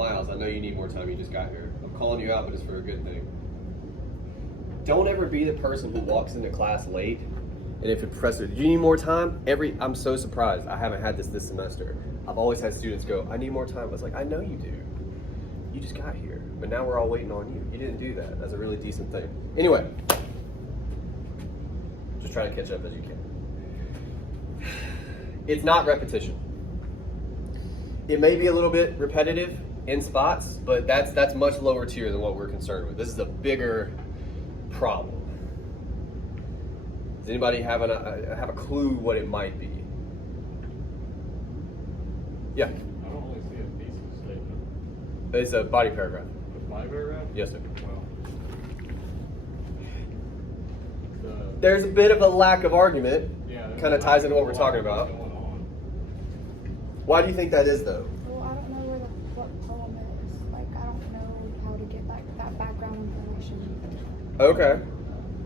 Miles, I know you need more time. You just got here. I'm calling you out, but it's for a good thing. Don't ever be the person who walks into class late, and if a professor, do you need more time? I'm so surprised. I haven't had this semester. I've always had students go, I need more time. I was like, I know you do. You just got here, but now we're all waiting on you. You didn't do that. That's a really decent thing. Anyway, just try to catch up as you can. It's not repetition. It may be a little bit repetitive in spots, but that's much lower tier than what we're concerned with. This is a bigger problem. Does anybody have a clue what it might be? Yeah. I don't really see a thesis statement. It's a body paragraph. With my paragraph? Yes, sir. Well, There's a bit of a lack of argument. yeah, Kind of ties into what we're talking about. Going on. Why do you think that is, though? Well, I don't know what poem is. Like, I don't know how to get that background information. Okay.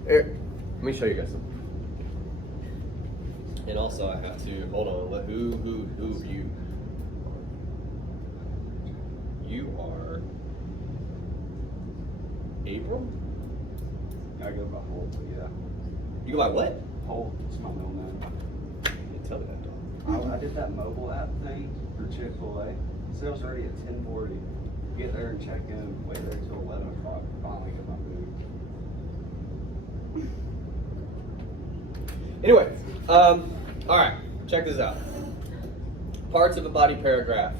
Here, let me show you guys something. And also, I have to hold on. Let who you are April? I go by Holt, but yeah. You go by what? Holt, it's my middle name. Tell me that, dog. I did that mobile app thing for Chick-fil-A. So I was ready at 10:40. Get there and check in, wait there until 11 o'clock, finally get my food. Anyway, all right, check this out. Parts of a body paragraph.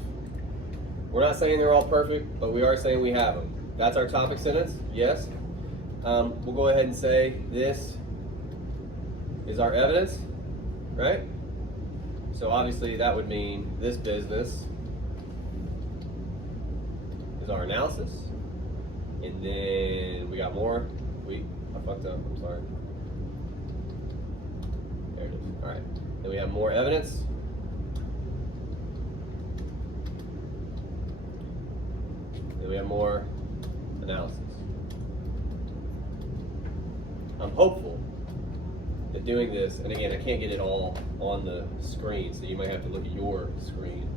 We're not saying they're all perfect, but we are saying we have them. That's our topic sentence, yes. We'll go ahead and say this is our evidence, right? So obviously that would mean this business is our analysis. And then we got more. I fucked up, I'm sorry. There it is. All right. Then we have more evidence. Then we have more analysis. I'm hopeful that doing this, and again, I can't get it all on the screen, so you might have to look at your screen.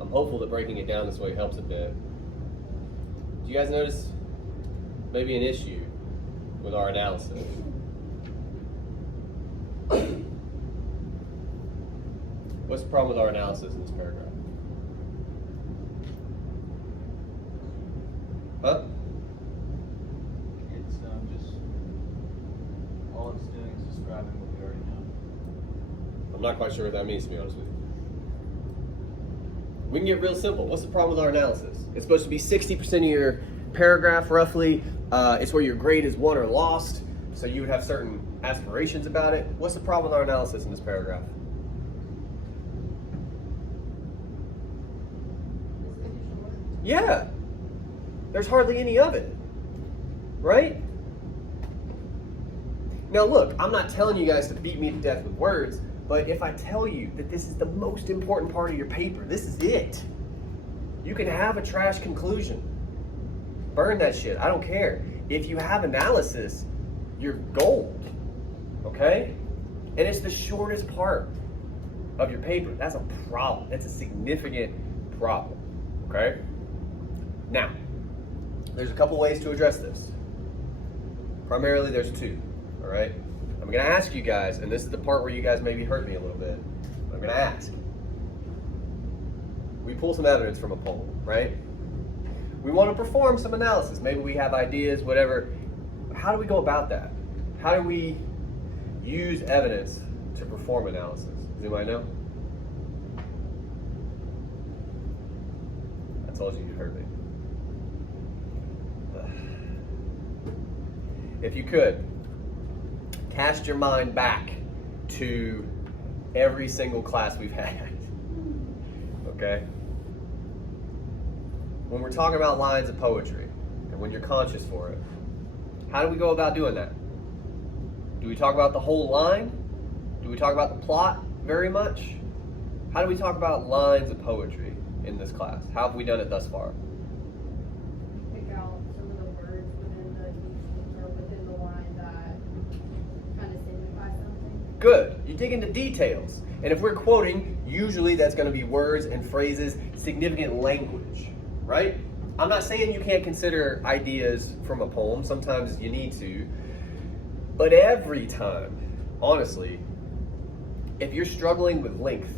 I'm hopeful that breaking it down this way helps a bit. Do you guys notice maybe an issue with our analysis? What's the problem with our analysis in this paragraph? Huh? It's just all it's doing is describing what we already know. I'm not quite sure what that means, to be honest with you. We can get real simple. What's the problem with our analysis? It's supposed to be 60% of your paragraph, roughly. It's where your grade is won or lost, so you would have certain aspirations about it. What's the problem with our analysis in this paragraph? Yeah, there's hardly any of it, right? Now look, I'm not telling you guys to beat me to death with words, but if I tell you that this is the most important part of your paper, this is it. You can have a trash conclusion. Burn that shit, I don't care. If you have analysis, you're gold, okay? And it's the shortest part of your paper. That's a problem. That's a significant problem, okay? Now, there's a couple ways to address this. Primarily, there's two, all right? I'm gonna ask you guys, and this is the part where you guys maybe hurt me a little bit. I'm gonna ask. We pull some evidence from a poll, right? We want to perform some analysis. Maybe we have ideas, whatever. How do we go about that? How do we use evidence to perform analysis? Does anybody know? I told you you'd hurt me. If you could, cast your mind back to every single class we've had, okay? When we're talking about lines of poetry, and when you're conscious for it, how do we go about doing that? Do we talk about the whole line? Do we talk about the plot very much? How do we talk about lines of poetry in this class? How have we done it thus far? Pick out some of the words within the or within the line that kind of signify something. Good. You dig into details. And if we're quoting, usually that's going to be words and phrases, significant language. right? I'm not saying you can't consider ideas from a poem. Sometimes you need to. But every time, honestly, if you're struggling with length,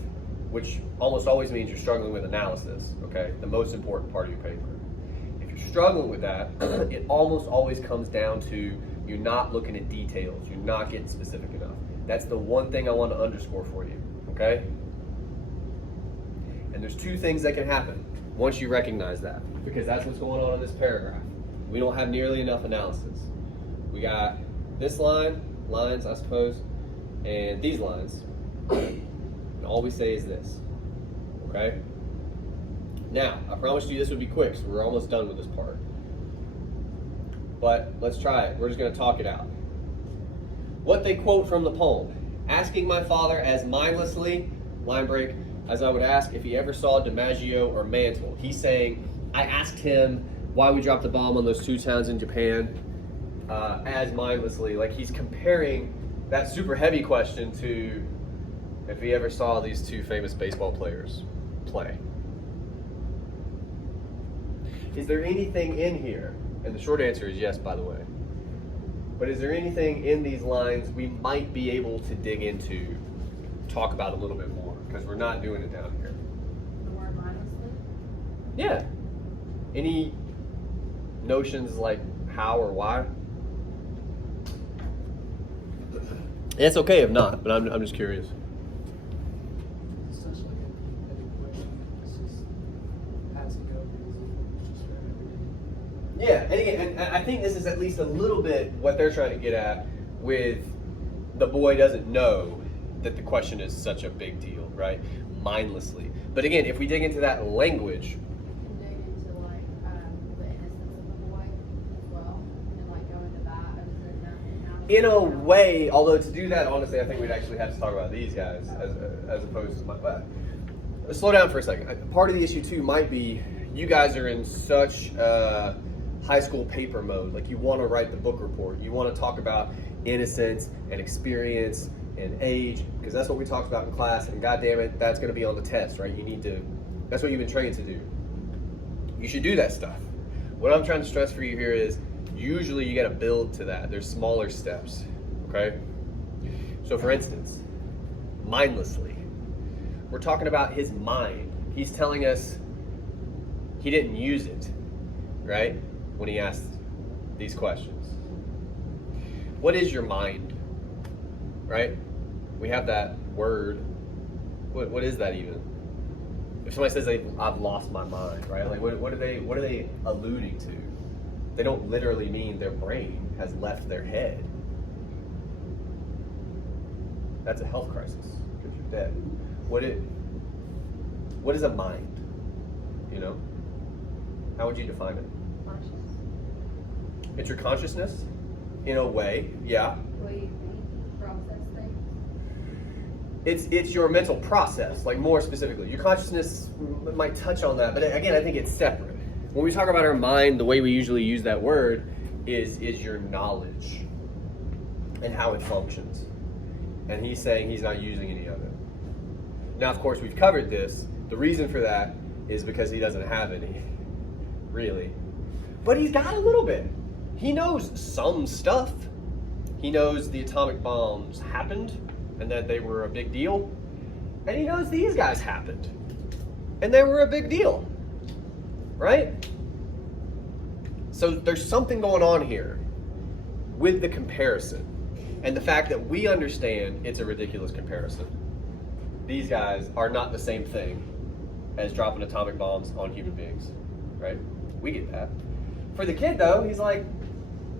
which almost always means you're struggling with analysis, okay? The most important part of your paper. If you're struggling with that, it almost always comes down to you're not looking at details. You're not getting specific enough. That's the one thing I want to underscore for you, okay? And there's two things that can happen once you recognize that, because that's what's going on in this paragraph. We don't have nearly enough analysis. We got this lines, I suppose, and these lines. And all we say is this, okay? Now, I promised you this would be quick, so we're almost done with this part. But let's try it. We're just going to talk it out. What they quote from the poem: asking my father as mindlessly, line break, as I would ask if he ever saw DiMaggio or Mantle. He's saying, I asked him why we dropped the bomb on those two towns in Japan as mindlessly. Like he's comparing that super heavy question to if he ever saw these two famous baseball players play. Is there anything in here? And the short answer is yes, by the way. But is there anything in these lines we might be able to dig into, talk about a little bit more? Because we're not doing it down here. The word mindlessly? Yeah. Any notions like how or why? It's okay if not, but I'm just curious. It's such like a heavy question. It's just passing over it's just for everything. Yeah, and again, and I think this is at least a little bit what they're trying to get at with the boy doesn't know that the question is such a big deal, right? Mindlessly. But again, if we dig into that language, And dig into like the innocence of the boy as well, and like go into that as in a way, although to do that, honestly, I think we'd actually have to talk about these guys as opposed to my. Slow down for a second. Part of the issue too might be you guys are in such high school paper mode. Like you want to write the book report. You want to talk about innocence and experience and age, because that's what we talked about in class. And God damn it, that's going to be on the test, right? You need to. That's what you've been trained to do. You should do that stuff. What I'm trying to stress for you here is usually you got to build to that. There's smaller steps, okay? So for instance, mindlessly, we're talking about his mind. He's telling us he didn't use it, right? When he asked these questions. What is your mind, right? We have that word. What is that even? If somebody says I've lost my mind, right? Like what are they alluding to? They don't literally mean their brain has left their head. That's a health crisis because you're dead. What is a mind? You know? How would you define it? conscious. It's your consciousness, in a way, yeah. The way you think, process things. It's your mental process, like more specifically. Your consciousness might touch on that, but again, I think it's separate. When we talk about our mind, the way we usually use that word is your knowledge and how it functions. And he's saying he's not using any of it. Now, of course, we've covered this. The reason for that is because he doesn't have any, really. But he's got a little bit. He knows some stuff. He knows the atomic bombs happened and that they were a big deal. And he knows these guys happened and they were a big deal. Right? So there's something going on here with the comparison and the fact that we understand it's a ridiculous comparison. These guys are not the same thing as dropping atomic bombs on human beings, right? We get that. For the kid though, he's like,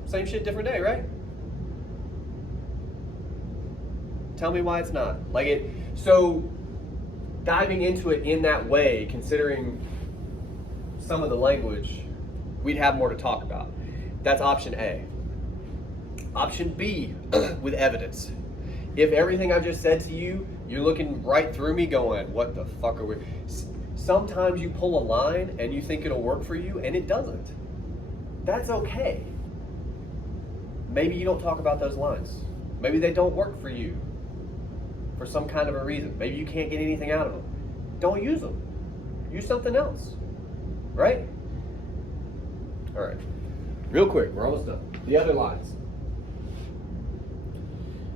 same shit, different day, right? Tell me why it's not. So diving into it in that way, considering some of the language, we'd have more to talk about. That's option A. Option B, with evidence. If everything I just said to you, you're looking right through me going, what the fuck are we? Sometimes you pull a line and you think it'll work for you and it doesn't. That's okay. Maybe you don't talk about those lines. Maybe they don't work for you for some kind of a reason. Maybe you can't get anything out of them. Don't use them. Use something else. Right? All right. Real quick, we're almost done. The other lines.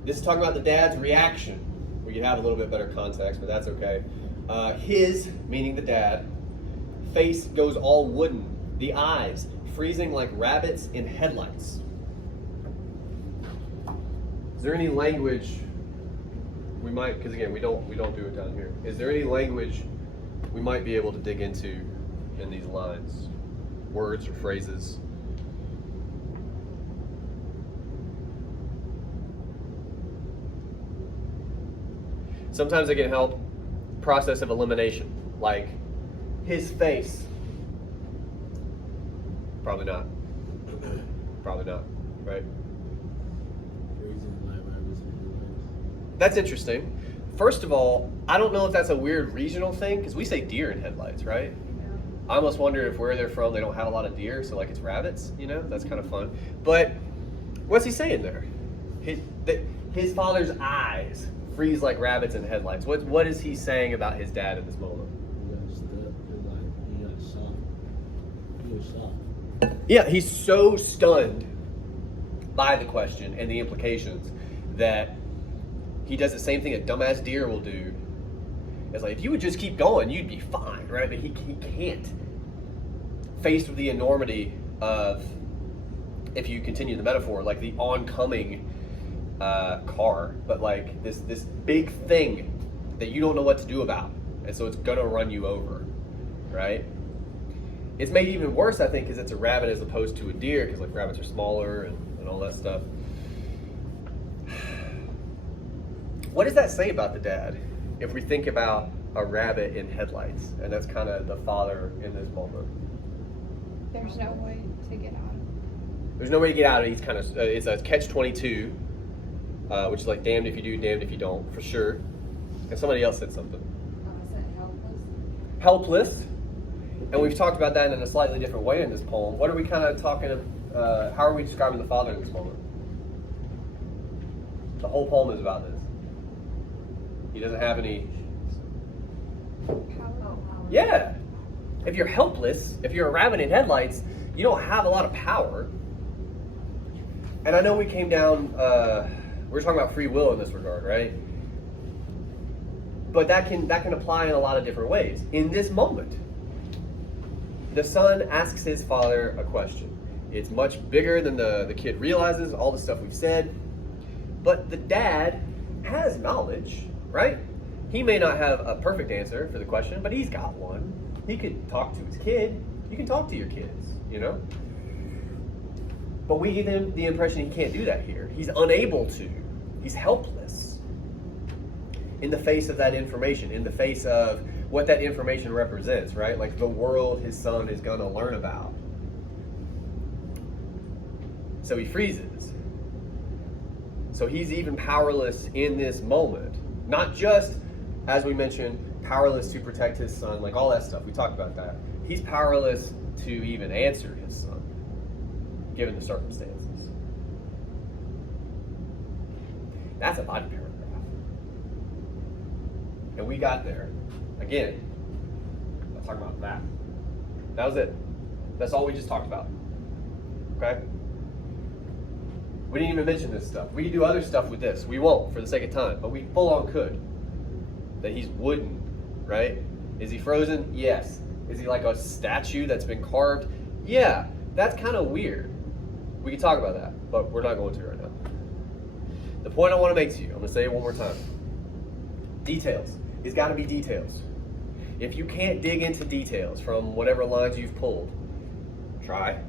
This is talking about the dad's reaction. We could have a little bit better context, but that's okay. His, meaning the dad, face goes all wooden. The eyes freezing like rabbits in headlights. Is there any language we might, because again, we don't do it down here. Is there any language we might be able to dig into in these lines? Words or phrases? Sometimes it can help process of elimination, like his face. Probably not. Probably not, right? That's interesting. First of all, I don't know if that's a weird regional thing, because we say deer in headlights, right? I almost wonder if where they're from, they don't have a lot of deer, so like it's rabbits, you know? That's kind of fun. But what's he saying there? His father's eyes freeze like rabbits in headlights. What is he saying about his dad in this moment? Yeah, he's so stunned by the question and the implications that he does the same thing a dumbass deer will do. It's like, if you would just keep going, you'd be fine, right? But he can't. Faced with the enormity of, if you continue the metaphor, like the oncoming car, but like this big thing that you don't know what to do about, and so it's gonna run you over, right? It's made even worse, I think, because it's a rabbit as opposed to a deer, because like rabbits are smaller and all that stuff. What does that say about the dad if we think about a rabbit in headlights, and that's kind of the father in this moment? There's no way to get out of it. There's no way to get out of it. He's kind of, it's a catch-22, which is like damned if you do, damned if you don't, for sure. And somebody else said something. I said helpless. Helpless. And we've talked about that in a slightly different way in this poem. What are we kind of talking of, how are we describing the father in this moment? The whole poem is about this. He doesn't have any... Yeah. If you're helpless, if you're a rabbit in headlights, you don't have a lot of power. And I know we came down, we're talking about free will in this regard, right? But that can apply in a lot of different ways. In this moment, the son asks his father a question. It's much bigger than the kid realizes, all the stuff we've said. But the dad has knowledge, right? He may not have a perfect answer for the question, but he's got one. He could talk to his kid. You can talk to your kids, you know? But we give him the impression he can't do that here. He's unable to. He's helpless in the face of that information, in the face of what that information represents, right? Like the world his son is going to learn about. So he freezes. So he's even powerless in this moment. Not just, as we mentioned, powerless to protect his son, like all that stuff. We talked about that. He's powerless to even answer his son, given the circumstances. That's a body paragraph. And we got there. Again, let's talk about that. That was it. That's all we just talked about. Okay? We didn't even mention this stuff. We could do other stuff with this. We won't for the sake of time, but we full on could. That he's wooden, right? Is he frozen? Yes. Is he like a statue that's been carved? Yeah. That's kind of weird. We can talk about that, but we're not going to right now. The point I want to make to you, I'm going to say it one more time. Details. It's got to be details. If you can't dig into details from whatever lines you've pulled, try.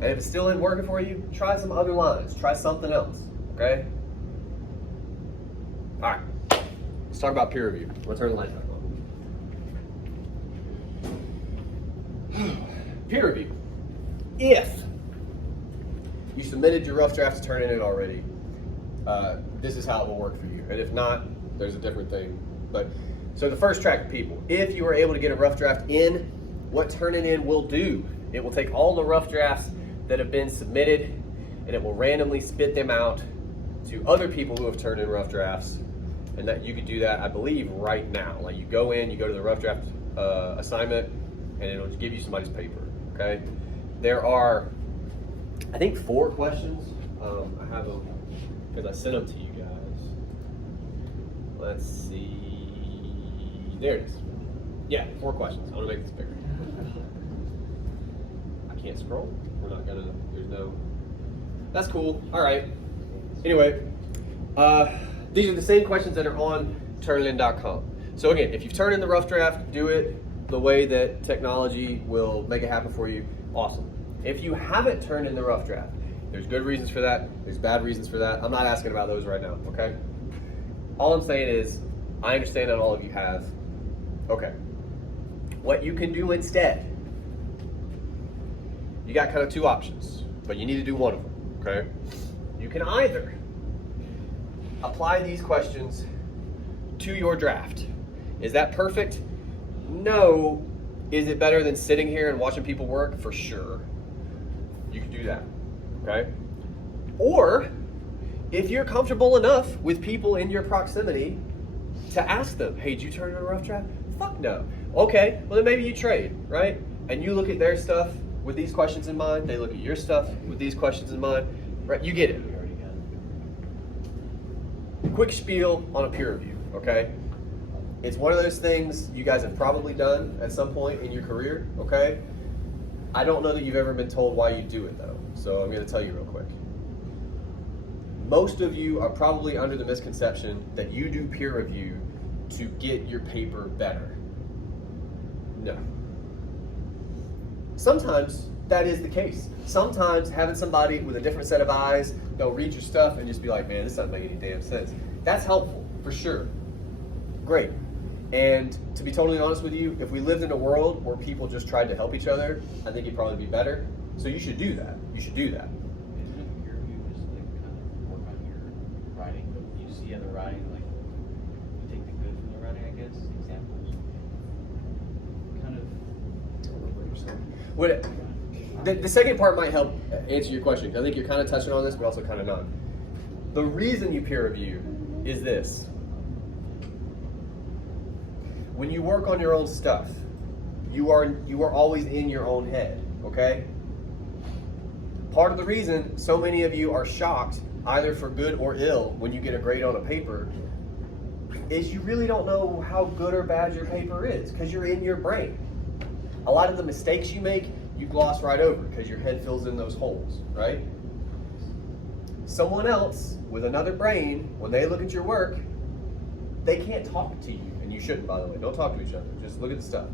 And if it still isn't working for you, try some other lines. Try something else, okay? All right. Let's talk about peer review. Let's turn the lights back on. Peer review. If you submitted your rough draft to turn in it already, this is how it will work for you. And if not, there's a different thing. But so the first track of people, if you are able to get a rough draft in, what turning in will do, it will take all the rough drafts that have been submitted and it will randomly spit them out to other people who have turned in rough drafts. And that you could do that, I believe, right now. Like you go in, you go to the rough draft assignment, and it'll give you somebody's paper, okay? there are, I think, 4 questions. I have them because I sent them to you guys. Let's see. There it is. Yeah, 4 questions. I'm gonna make this bigger. I can't scroll. We're not gonna. There's no. That's cool. All right. Anyway, these are the same questions that are on Turnitin.com. So again, if you've turned in the rough draft, do it the way that technology will make it happen for you. Awesome. If you haven't turned in the rough draft, there's good reasons for that. There's bad reasons for that. I'm not asking about those right now. Okay. All I'm saying is, I understand that all of you have. Okay. What you can do instead, you got kind of 2 options, but you need to do one of them, okay? You can either apply these questions to your draft. Is that perfect? No. Is it better than sitting here and watching people work? For sure. You can do that, okay? Or, if you're comfortable enough with people in your proximity to ask them, hey, did you turn in a rough draft? Fuck no. Okay, well then maybe you trade, right? And you look at their stuff with these questions in mind, they look at your stuff with these questions in mind, right? You get it. Quick spiel on a peer review, okay? It's one of those things you guys have probably done at some point in your career, okay? I don't know that you've ever been told why you do it though, so I'm gonna tell you real quick. Most of you are probably under the misconception that you do peer review to get your paper better. No. Sometimes that is the case. Sometimes having somebody with a different set of eyes, they'll read your stuff and just be like, man, this doesn't make any damn sense. That's helpful, for sure. Great. And to be totally honest with you, if we lived in a world where people just tried to help each other, I think it'd probably be better. So you should do that. You should do that. Isn't peer review just like kind of work on your writing? But you see in the writing, like you take the good from the writing, I guess. Examples. Kind of. What, the second part might help answer your question, 'cause I think you're kind of touching on this, but also kind of not. The reason you peer review is this. When you work on your own stuff, you are always in your own head, okay? Part of the reason so many of you are shocked, either for good or ill, when you get a grade on a paper, is you really don't know how good or bad your paper is, because you're in your brain. A lot of the mistakes you make, you gloss right over, because your head fills in those holes, right? Someone else with another brain, when they look at your work, they can't talk to you, and you shouldn't, by the way. Don't talk to each other. Just look at the stuff.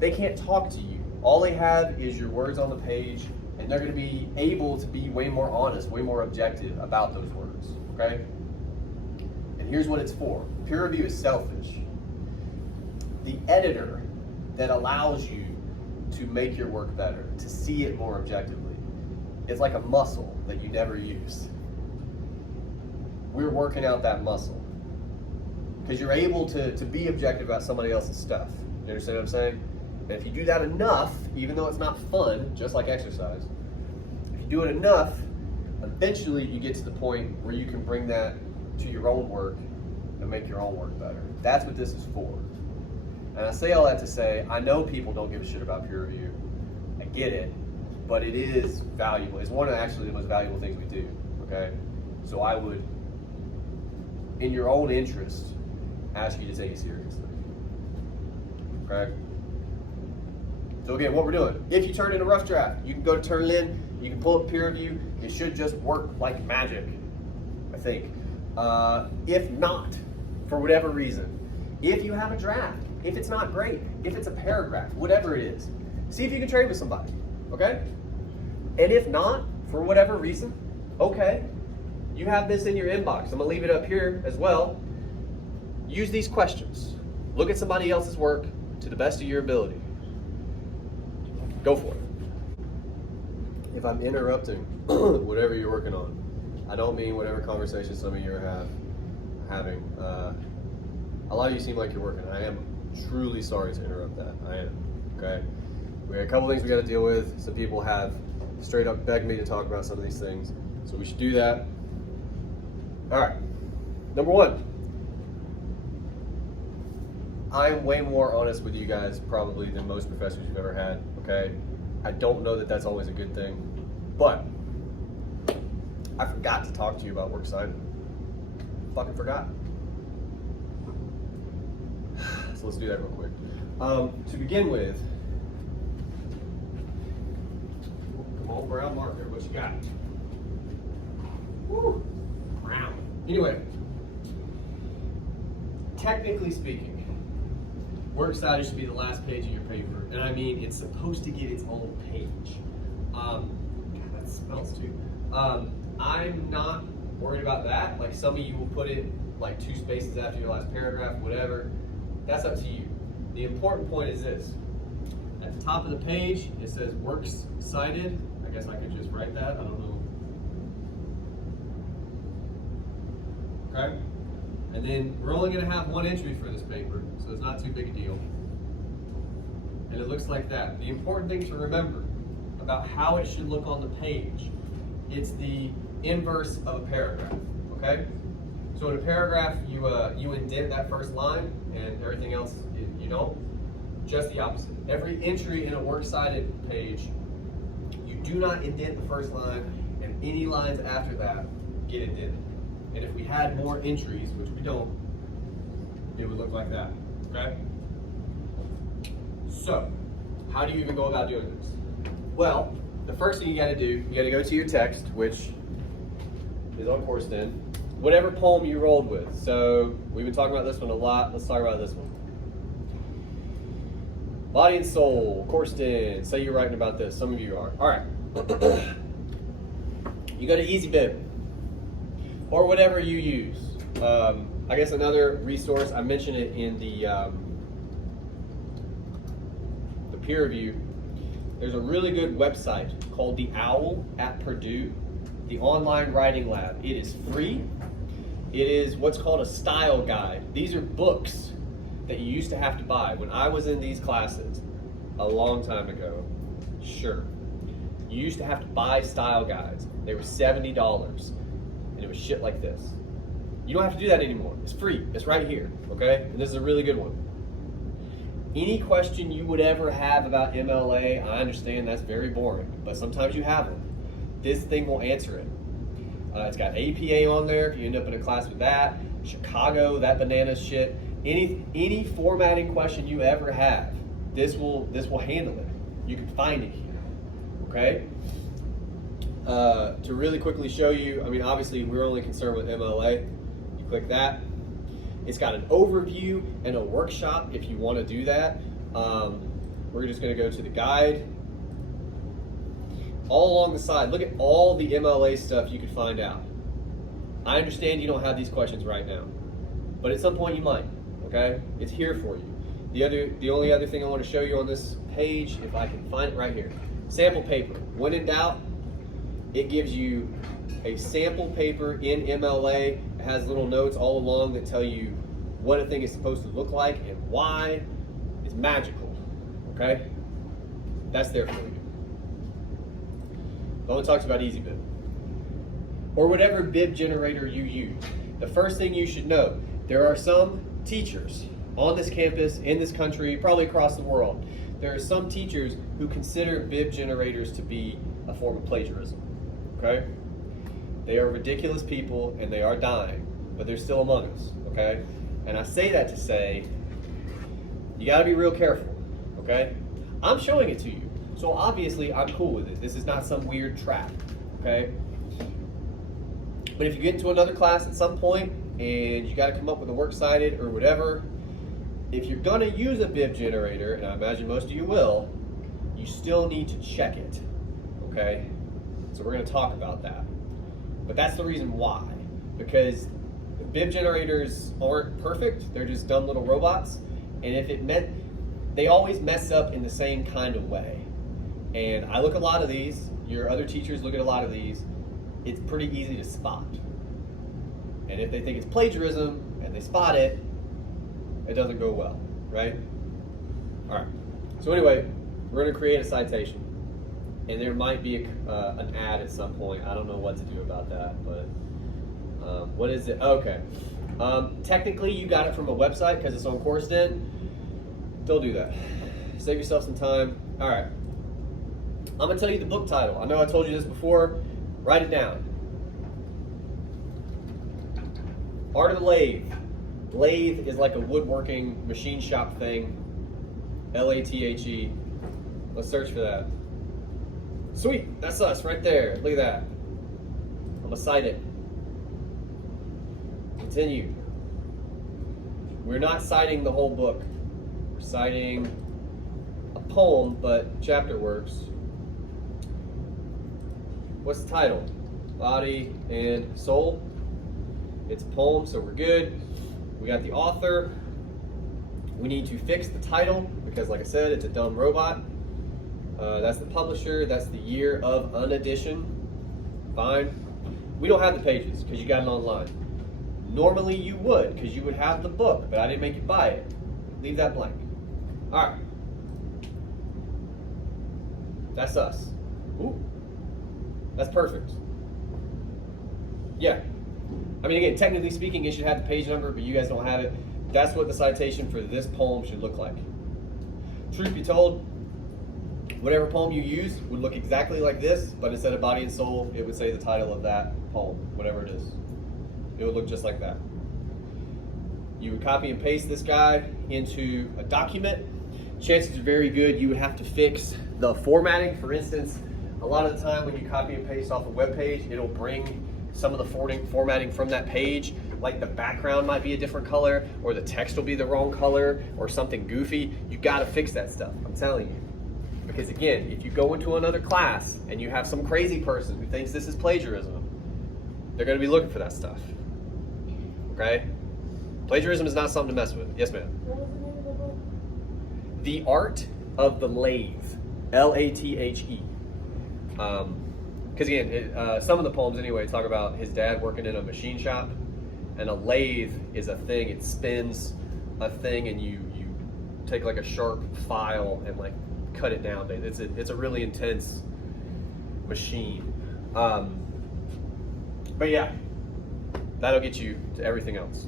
They can't talk to you. All they have is your words on the page, and they're going to be able to be way more honest, way more objective about those words, okay? And here's what it's for. Peer review is selfish. The editor that allows you to make your work better, to see it more objectively, is like a muscle that you never use. We're working out that muscle. Because you're able to be objective about somebody else's stuff. You understand what I'm saying? And if you do that enough, even though it's not fun, just like exercise, if you do it enough, eventually you get to the point where you can bring that to your own work and make your own work better. That's what this is for. And I say all that to say, I know people don't give a shit about peer review. I get it, but it is valuable. It's one of actually the most valuable things we do, okay? So I would, in your own interest, ask you to take it seriously, okay? So again, what we're doing, if you turn in a rough draft, you can go to Turnitin, you can pull up peer review, it should just work like magic, I think. If not, for whatever reason, if you have a draft, if it's not great, if it's a paragraph, whatever it is, see if you can trade with somebody, okay? And if not, for whatever reason, okay, you have this in your inbox. I'm gonna leave it up here as well. Use these questions. Look at somebody else's work to the best of your ability. Go for it. If I'm interrupting whatever you're working on, I don't mean whatever conversation some of you are having. A lot of you seem like you're working. I am truly sorry to interrupt that. I am, okay? We have a couple things we got to deal with. Some people have straight up begged me to talk about some of these things, so we should do that. All right, number one. I'm way more honest with you guys probably than most professors you've ever had, okay? I don't know that that's always a good thing, but I forgot to talk to you about Works Cited. Fucking forgot. So let's do that real quick. To begin with, come on, brown marker, what you got? Woo, brown. Anyway, technically speaking, Works Cited should be the last page of your paper, and I mean it's supposed to get its own page. God, that smells too. I'm not worried about that. Like some of you will put it like 2 spaces after your last paragraph, whatever. That's up to you. The important point is this. At the top of the page, it says Works Cited. I guess I could just write that, I don't know. Okay? And then we're only gonna have 1 entry for this paper, so it's not too big a deal. And it looks like that. The important thing to remember about how it should look on the page, it's the inverse of a paragraph, okay? So in a paragraph, you indent that first line and everything else you don't. Just the opposite. Every entry in a Works Cited page, you do not indent the first line, and any lines after that get indented. And if we had more entries, which we don't, it would look like that, okay? So, how do you even go about doing this? Well, the first thing you gotta do, you gotta go to your text, which is on Coursden, whatever poem you rolled with. So, we've been talking about this one a lot, let's talk about this one. Body and Soul, Coursden, say you're writing about this, some of you are. All right. You go to EasyBib, or whatever you use. I guess another resource, I mentioned it in the peer review. There's a really good website called The Owl at Purdue, the online writing lab. It is free. It is what's called a style guide. These are books that you used to have to buy. When I was in these classes a long time ago, sure, you used to have to buy style guides. They were $70, and it was shit like this. You don't have to do that anymore. It's free. It's right here, okay? And this is a really good one. Any question you would ever have about MLA, I understand that's very boring, but sometimes you have them. This thing will answer it. It's got APA on there if you end up in a class with that. Chicago, that banana shit. Any formatting question you ever have, this will handle it. You can find it here, okay? To really quickly show you, I mean, obviously we're only concerned with MLA. You click that. It's got an overview and a workshop if you want to do that. We're just going to go to the guide. All along the side, look at all the MLA stuff you could find out. I understand you don't have these questions right now, but at some point you might, okay? It's here for you. The only other thing I want to show you on this page, if I can find it right here, sample paper. When in doubt, it gives you a sample paper in MLA. It has little notes all along that tell you what a thing is supposed to look like and why. It's magical, okay? That's there for you. It only talks about EasyBib. Or whatever bib generator you use. The first thing you should know, there are some teachers on this campus, in this country, probably across the world. There are some teachers who consider bib generators to be a form of plagiarism, okay? They are ridiculous people and they are dying, but they're still among us, okay? And I say that to say, you gotta be real careful, okay? I'm showing it to you, so obviously I'm cool with it. This is not some weird trap, okay? But if you get into another class at some point and you gotta come up with a Works Cited or whatever, if you're gonna use a bib generator, and I imagine most of you will, you still need to check it, okay? So we're gonna talk about that. But that's the reason why, because bib generators aren't perfect, they're just dumb little robots, and if it meant, they always mess up in the same kind of way. And I look at a lot of these, your other teachers look at a lot of these, it's pretty easy to spot. And if they think it's plagiarism and they spot it, it doesn't go well, right? All right, so anyway, we're gonna create a citation. And there might be an ad at some point. I don't know what to do about that, but what is it? Okay. Technically, you got it from a website because it's on Coursden. Don't do that. Save yourself some time. All right. I'm gonna tell you the book title. I know I told you this before. Write it down. Art of the Lathe. Lathe is like a woodworking machine shop thing. Lathe. Let's search for that. Sweet, that's us right there. Look at that. I'm gonna cite it. Continue. We're not citing the whole book. We're citing a poem, but chapter works. What's the title? Body and Soul. It's a poem, so we're good. We got the author. We need to fix the title because, like I said, it's a dumb robot. That's the publisher. That's the year of an edition. Fine. We don't have the pages because you got it online. Normally you would because you would have the book, but I didn't make you buy it. Leave that blank. All right. That's us. Ooh. That's perfect. Yeah. I mean, again, technically speaking, it should have the page number, but you guys don't have it. That's what the citation for this poem should look like. Truth be told, whatever poem you use would look exactly like this, but instead of Body and Soul, it would say the title of that poem, whatever it is. It would look just like that. You would copy and paste this guide into a document. Chances are very good you would have to fix the formatting. For instance, a lot of the time when you copy and paste off a web page, it'll bring some of the formatting from that page, like the background might be a different color, or the text will be the wrong color, or something goofy. You gotta fix that stuff, I'm telling you. Because again, if you go into another class and you have some crazy person who thinks this is plagiarism, they're gonna be looking for that stuff. Okay? Plagiarism is not something to mess with. Yes, ma'am. What was the name of the book? The Art of the Lathe. Lathe. Because again, some of the poems anyway talk about his dad working in a machine shop, and a lathe is a thing. It spins a thing, and you take like a sharp file and like cut it down. It's a really intense machine. But yeah, that'll get you to everything else.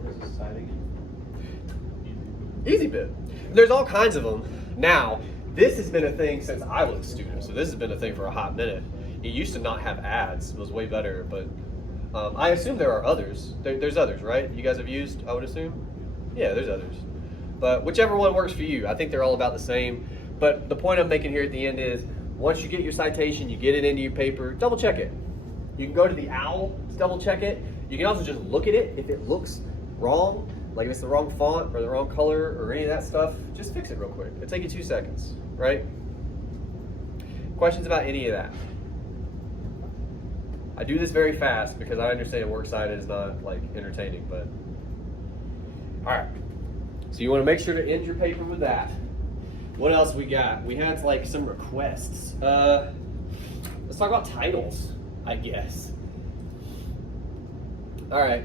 What is the site again? Easy bit. There's all kinds of them. Now, this has been a thing since I was a student, so this has been a thing for a hot minute. It used to not have ads. It was way better, but I assume there are others. There's others, right? You guys have used, I would assume? Yeah, there's others. But whichever one works for you. I think they're all about the same. But the point I'm making here at the end is, once you get your citation, you get it into your paper, double check it. You can go to the OWL to double check it. You can also just look at it. If it looks wrong, like if it's the wrong font or the wrong color or any of that stuff, just fix it real quick. It'll take you 2 seconds, right? Questions about any of that? I do this very fast because I understand works cited is not like entertaining, but all right. So you want to make sure to end your paper with that. What else we got? We had like some requests. Let's talk about titles, I guess. All right.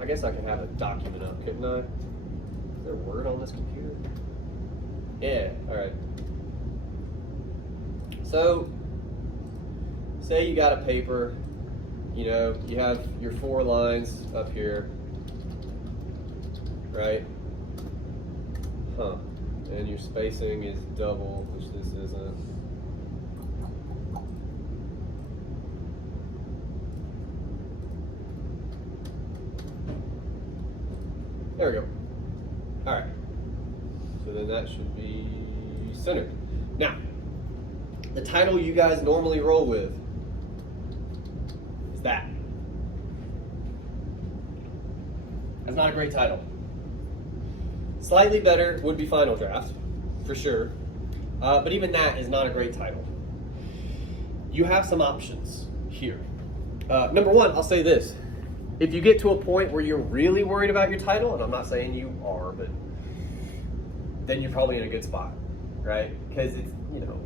I guess I can have a document up, couldn't I? Is there Word on this computer? Yeah. All right. So, say you got a paper, you know, you have your 4 lines up here, right? Huh. And your spacing is double, which this isn't. There we go. All right. So then that should be centered. Now, the title you guys normally roll with is that. That's not a great title. Slightly better would be Final Draft, for sure. But even that is not a great title. You have some options here. Number one, I'll say this. If you get to a point where you're really worried about your title, and I'm not saying you are, but then you're probably in a good spot, right? Because it's, you know,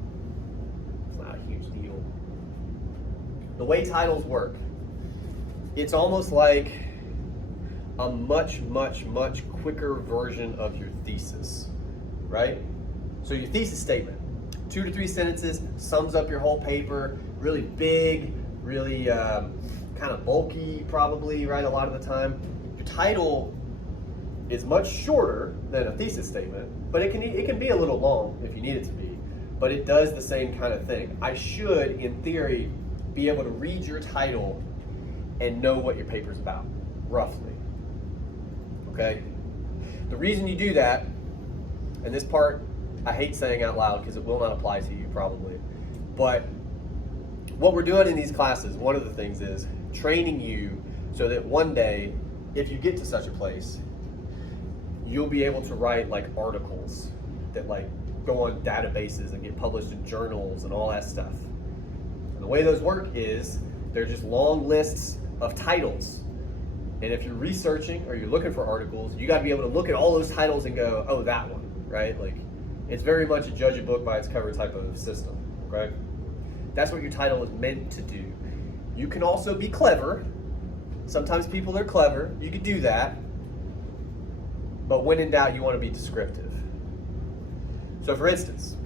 it's not a huge deal. The way titles work, it's almost like a much, much, much quicker version of your thesis, right? So your thesis statement, 2 to 3 sentences, sums up your whole paper, really big, really kind of bulky probably, right, a lot of the time. Your title is much shorter than a thesis statement, but it can be a little long if you need it to be. but it does the same kind of thing. I should, in theory, be able to read your title and know what your paper's about, roughly. Okay? The reason you do that, and this part I hate saying out loud because it will not apply to you probably, but what we're doing in these classes, one of the things is training you so that one day, if you get to such a place, you'll be able to write like articles that like go on databases and get published in journals and all that stuff. And the way those work is they're just long lists of titles. And if you're researching or you're looking for articles, you got to be able to look at all those titles and go, oh, that one, right? Like, it's very much a judge a book by its cover type of system, okay? That's what your title is meant to do. You can also be clever. Sometimes people are clever. You could do that. But when in doubt, you want to be descriptive. So for instance,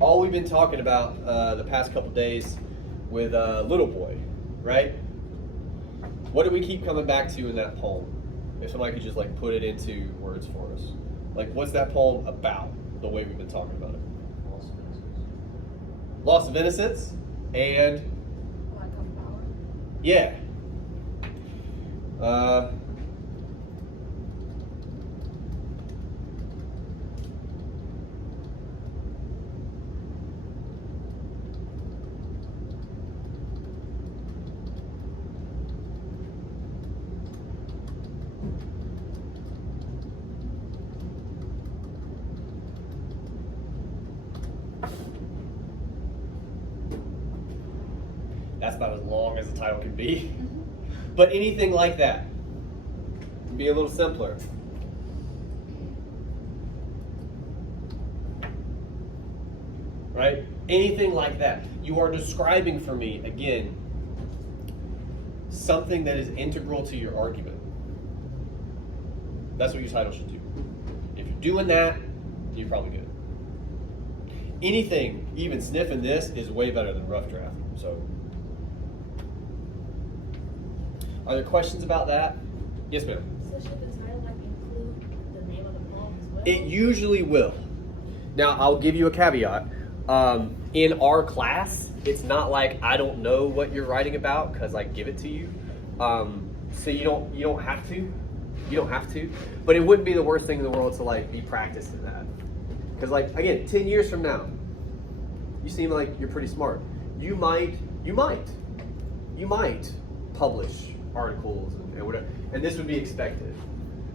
all we've been talking about the past couple days with Little Boy, right? What do we keep coming back to in that poem? If somebody could just like put it into words for us. Like, what's that poem about, the way we've been talking about it? Loss of innocence and Lack of power. yeah. That's about as long as the title can be. But anything like that can be a little simpler. Right? Anything like that. You are describing for me, again, something that is integral to your argument. That's what your title should do. If you're doing that, you're probably good. Anything, even sniffing this, is way better than rough draft. So, are there questions about that? Yes, ma'am. So should the title like include the name of the poem as well? It usually will. Now, I'll give you a caveat. In our class, it's not like I don't know what you're writing about because I give it to you. So you don't have to. You don't have to. But it wouldn't be the worst thing in the world to like be practicing that. Because like again, 10 years from now, you seem like you're pretty smart. You might publish articles and whatever, and this would be expected.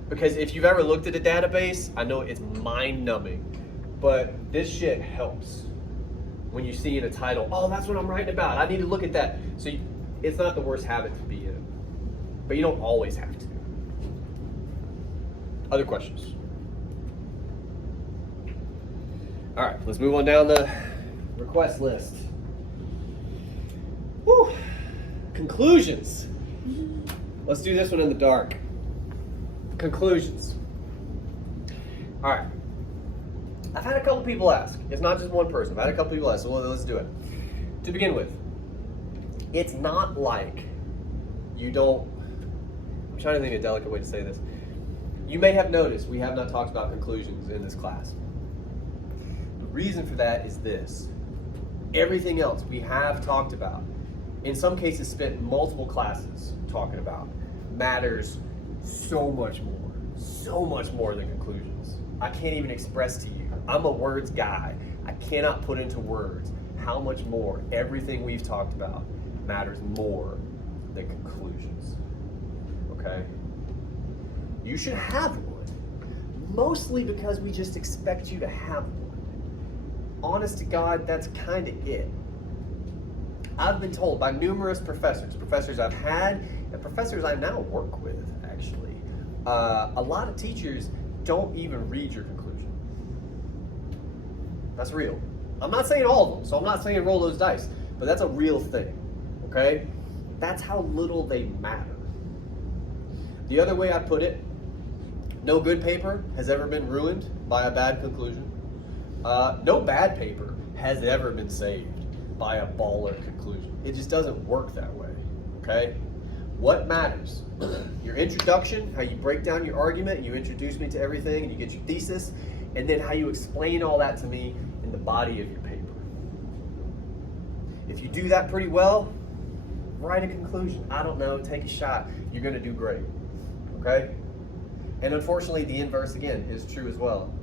Because if you've ever looked at a database, I know it's mind-numbing, but this shit helps. When you see in a title, oh, that's what I'm writing about, I need to look at that. So it's not the worst habit to be in, but you don't always have to. Other questions? All right, let's move on down the request list. Woo! Conclusions. Let's do this one in the dark. Conclusions. All right. I've had a couple people ask. It's not just one person. I've had a couple people ask, so let's do it. To begin with, it's not like you don't... I'm trying to think of a delicate way to say this. You may have noticed we have not talked about conclusions in this class. The reason for that is this. Everything else we have talked about, in some cases spent multiple classes talking about, matters so much more than conclusions. I can't even express to you. I'm a words guy. I cannot put into words how much more everything we've talked about matters more than conclusions. Okay? You should have one. Mostly because we just expect you to have one. Honest to God, that's kind of it. I've been told by numerous professors I've had, and professors I now work with, actually, a lot of teachers don't even read your conclusion. That's real. I'm not saying all of them, so I'm not saying roll those dice, but that's a real thing, okay? That's how little they matter. The other way I put it, no good paper has ever been ruined by a bad conclusion. No bad paper has ever been saved by a baller conclusion. It just doesn't work that way, okay? What matters? Your introduction, how you break down your argument, you introduce me to everything, and you get your thesis, and then how you explain all that to me in the body of your paper. If you do that pretty well, write a conclusion. I don't know, take a shot. You're going to do great. Okay? And unfortunately, the inverse again is true as well.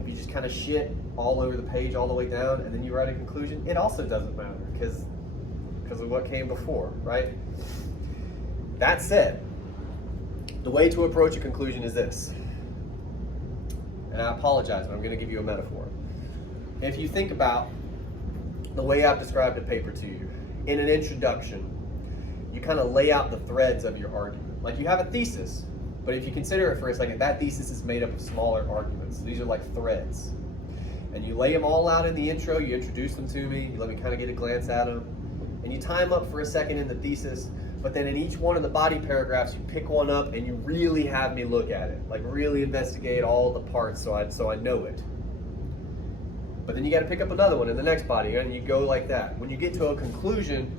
If you just kind of shit all over the page all the way down and then you write a conclusion, it also doesn't matter because of what came before, right? That said, the way to approach a conclusion is this. And I apologize, but I'm going to give you a metaphor. If you think about the way I've described the paper to you, in an introduction, you kind of lay out the threads of your argument. Like you have a thesis, but if you consider it for a second, that thesis is made up of smaller arguments. These are like threads. And you lay them all out in the intro, you introduce them to me, you let me kind of get a glance at them, and you tie them up for a second in the thesis, but then in each one of the body paragraphs, you pick one up and you really have me look at it, like really investigate all the parts so I know it. But then you got to pick up another one in the next body, and you go like that. When you get to a conclusion,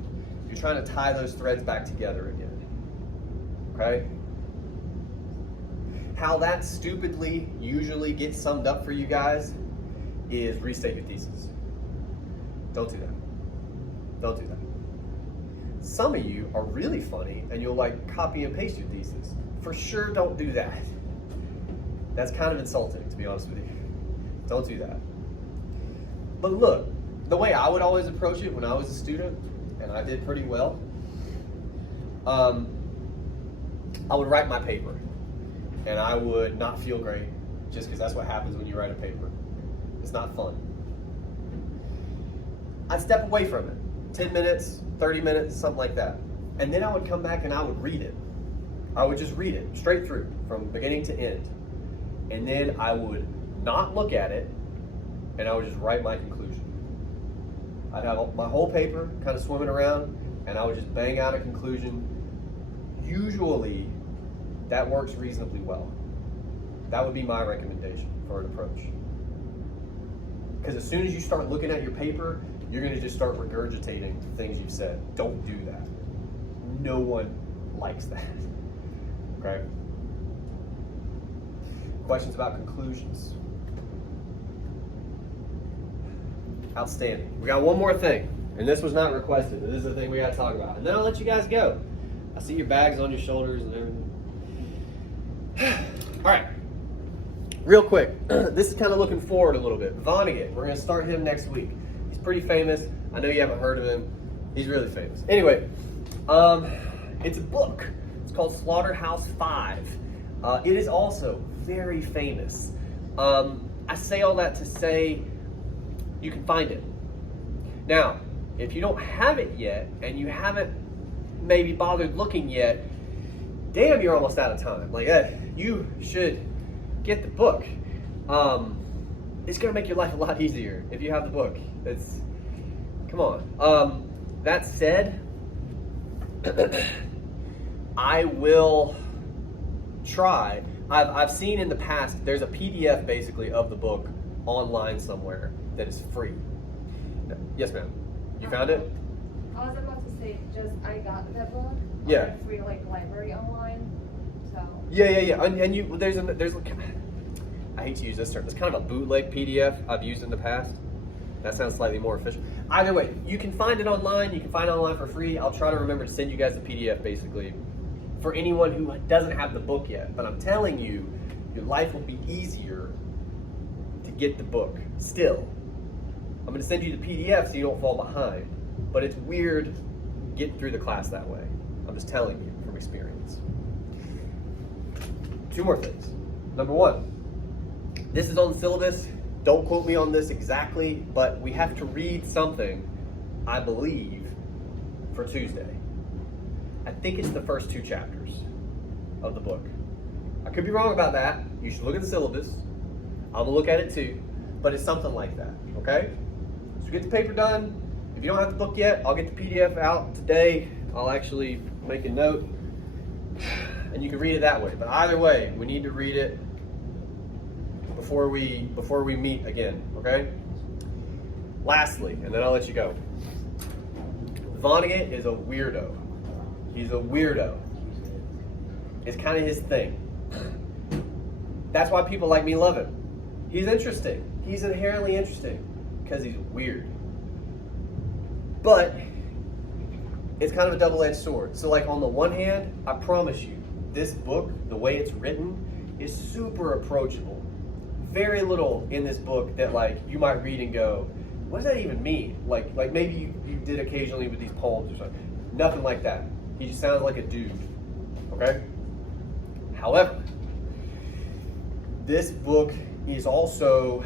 you're trying to tie those threads back together again. Okay? How that stupidly usually gets summed up for you guys is restate your thesis. Don't do that. Don't do that. Some of you are really funny and you'll like copy and paste your thesis. For sure, don't do that. That's kind of insulting, to be honest with you. Don't do that. But look, the way I would always approach it when I was a student, and I did pretty well, I would write my paper. And I would not feel great, just because that's what happens when you write a paper. It's not fun. I'd step away from it. 10 minutes, 30 minutes, something like that. And then I would come back and I would read it. I would just read it straight through, from beginning to end. And then I would not look at it, and I would just write my conclusion. I'd have my whole paper kind of swimming around, and I would just bang out a conclusion. Usually, that works reasonably well. That would be my recommendation for an approach. Because as soon as you start looking at your paper, you're going to just start regurgitating things you've said. Don't do that. No one likes that. Okay? Questions about conclusions? Outstanding. We got one more thing, and this was not requested. This is the thing we got to talk about. And then I'll let you guys go. I see your bags on your shoulders and everything. All right. Real quick, this is kind of looking forward a little bit. Vonnegut, we're going to start him next week. He's pretty famous. I know you haven't heard of him. He's really famous. Anyway, it's a book. It's called Slaughterhouse-Five. It is also very famous. I say all that to say you can find it. Now, if you don't have it yet, and you haven't maybe bothered looking yet, damn, you're almost out of time. Like, you should get the book. It's gonna make your life a lot easier if you have the book. Come on. That said, I will try. I've seen in the past, there's a PDF basically of the book online somewhere that is free. Yes, ma'am. You found it? I was about to say, I got that book. Yeah. On a free library online. So. Yeah. And you there's I hate to use this term. It's kind of a bootleg PDF I've used in the past. That sounds slightly more official. Either way, you can find it online. You can find it online for free. I'll try to remember to send you guys the PDF basically for anyone who doesn't have the book yet. But I'm telling you, your life will be easier to get the book. Still, I'm going to send you the PDF so you don't fall behind. But it's weird getting through the class that way. I'm just telling you from experience. Two more things. Number one, this is on the syllabus. Don't quote me on this exactly, but we have to read something, I believe, for Tuesday. I think it's the first 2 chapters of the book. I could be wrong about that. You should look at the syllabus. I'm gonna look at it too, but it's something like that, okay? So get the paper done. If you don't have the book yet, I'll get the PDF out today. I'll actually make a note, and you can read it that way. But either way, we need to read it before we meet again, okay? Lastly, and then I'll let you go. Vonnegut is a weirdo. He's a weirdo. It's kind of his thing. That's why people like me love him. He's interesting. He's inherently interesting because he's weird. But it's kind of a double-edged sword. So like on the one hand, I promise you, this book, the way it's written, is super approachable. Very little in this book that like you might read and go, what does that even mean? Like maybe you did occasionally with these poems or something. Nothing like that. He just sounds like a dude. Okay? However, this book is also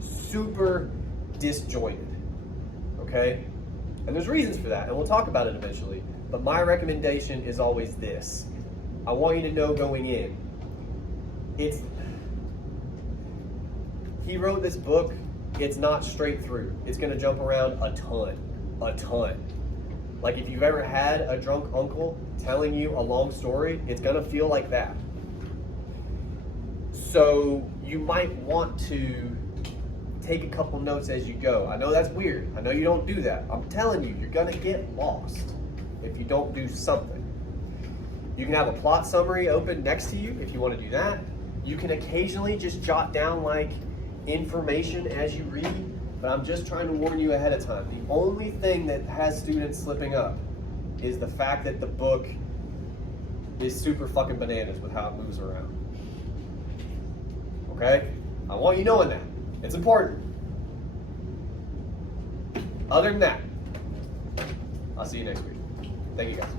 super disjointed. Okay? And there's reasons for that, and we'll talk about it eventually. But my recommendation is always this. I want you to know going in, he wrote this book, it's not straight through. It's gonna jump around a ton. Like if you've ever had a drunk uncle telling you a long story, it's gonna feel like that. So you might want to take a couple notes as you go. I know that's weird. I know you don't do that. I'm telling you, you're gonna get lost if you don't do something. You can have a plot summary open next to you if you want to do that. You can occasionally just jot down like information as you read, but I'm just trying to warn you ahead of time. The only thing that has students slipping up is the fact that the book is super fucking bananas with how it moves around. Okay? I want you knowing that. It's important. Other than that, I'll see you next week. Thank you guys.